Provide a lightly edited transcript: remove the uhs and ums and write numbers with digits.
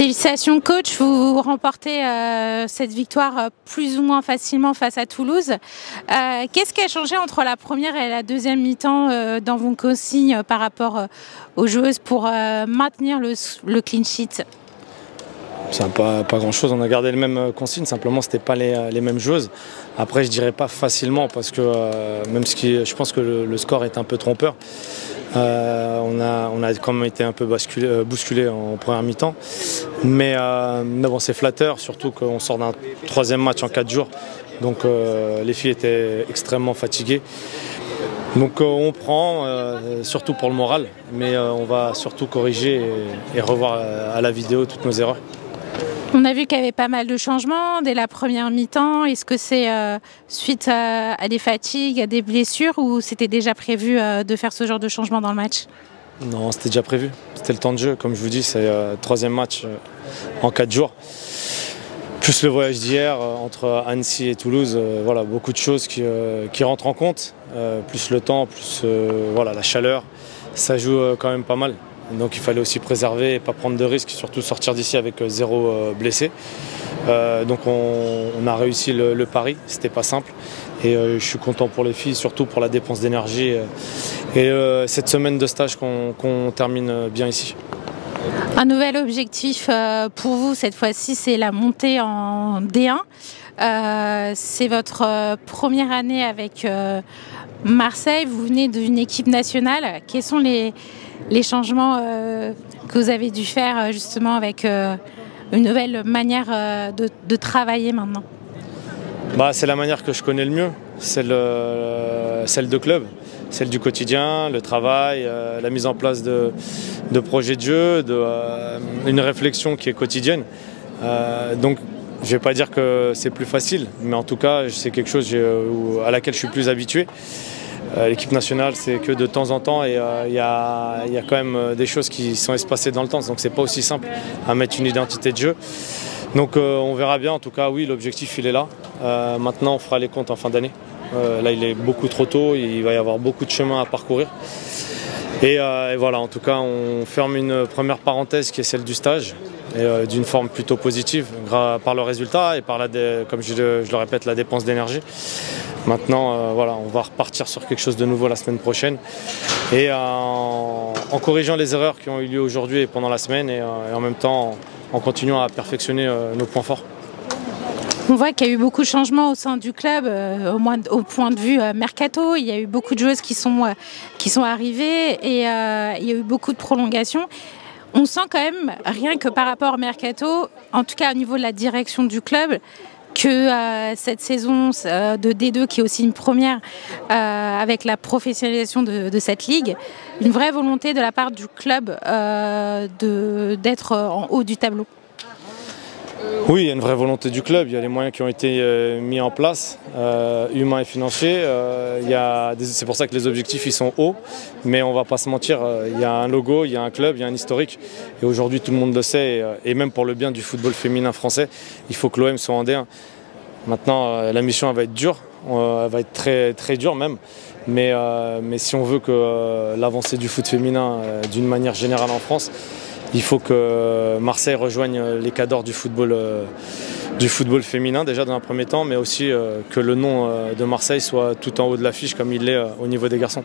Félicitations coach, vous remportez cette victoire plus ou moins facilement face à Toulouse. Qu'est-ce qui a changé entre la première et la deuxième mi-temps dans vos consignes par rapport aux joueuses pour maintenir le clean sheet? Ça n'a pas grand-chose, on a gardé les mêmes consignes, simplement c'était pas les mêmes joueuses. Après je dirais pas facilement parce que même je pense que le score est un peu trompeur. On a quand même été un peu bousculé en première mi-temps. Mais bon, c'est flatteur, surtout qu'on sort d'un troisième match en 4 jours. Donc les filles étaient extrêmement fatiguées. Donc on prend, surtout pour le moral, mais on va surtout corriger et revoir à la vidéo toutes nos erreurs. On a vu qu'il y avait pas mal de changements dès la première mi-temps. Est-ce que c'est suite à des fatigues, à des blessures ou c'était déjà prévu de faire ce genre de changement dans le match? Non, c'était déjà prévu. C'était le temps de jeu. Comme je vous dis, c'est le troisième match en 4 jours. Plus le voyage d'hier entre Annecy et Toulouse, voilà, beaucoup de choses qui rentrent en compte. Plus le temps, plus voilà, la chaleur, ça joue quand même pas mal. Donc il fallait aussi préserver et pas prendre de risques, surtout sortir d'ici avec 0 blessé. Donc on a réussi le pari, c'était pas simple. Et je suis content pour les filles, surtout pour la dépense d'énergie et cette semaine de stage qu'on termine bien ici. Un nouvel objectif pour vous cette fois-ci, c'est la montée en D1. C'est votre première année avec Marseille, vous venez d'une équipe nationale. Quels sont les changements que vous avez dû faire justement avec une nouvelle manière de travailler maintenant? C'est la manière que je connais le mieux, celle de club, celle du quotidien, le travail, la mise en place de projets de jeu, une réflexion qui est quotidienne. Donc je ne vais pas dire que c'est plus facile, mais en tout cas c'est quelque chose à laquelle je suis plus habitué. L'équipe nationale, c'est que de temps en temps et il y a quand même des choses qui sont espacées dans le temps, donc c'est pas aussi simple à mettre une identité de jeu. Donc on verra bien, en tout cas oui, l'objectif il est là. Maintenant on fera les comptes en fin d'année. Là il est beaucoup trop tôt, il va y avoir beaucoup de chemin à parcourir. Et voilà, en tout cas on ferme une première parenthèse qui est celle du stage, et d'une forme plutôt positive par le résultat et par comme je le répète, la dépense d'énergie. Maintenant, voilà, on va repartir sur quelque chose de nouveau la semaine prochaine et en corrigeant les erreurs qui ont eu lieu aujourd'hui et pendant la semaine et en même temps en continuant à perfectionner nos points forts. On voit qu'il y a eu beaucoup de changements au sein du club, au point de vue mercato. Il y a eu beaucoup de joueuses qui sont arrivées et il y a eu beaucoup de prolongations. On sent quand même, rien que par rapport au mercato, en tout cas au niveau de la direction du club, que cette saison de D2, qui est aussi une première avec la professionnalisation de cette ligue, une vraie volonté de la part du club d'être en haut du tableau. Oui, il y a une vraie volonté du club, il y a les moyens qui ont été mis en place, humains et financiers. C'est pour ça que les objectifs ils sont hauts, mais on ne va pas se mentir, il y a un logo, il y a un club, il y a un historique. Et aujourd'hui tout le monde le sait, et même pour le bien du football féminin français, il faut que l'OM soit en D1. Maintenant, la mission elle va être dure, elle va être très, très dure même. Mais si on veut que l'avancée du foot féminin d'une manière générale en France, il faut que Marseille rejoigne les cadors du football féminin déjà dans un premier temps, mais aussi que le nom de Marseille soit tout en haut de l'affiche comme il l'est au niveau des garçons.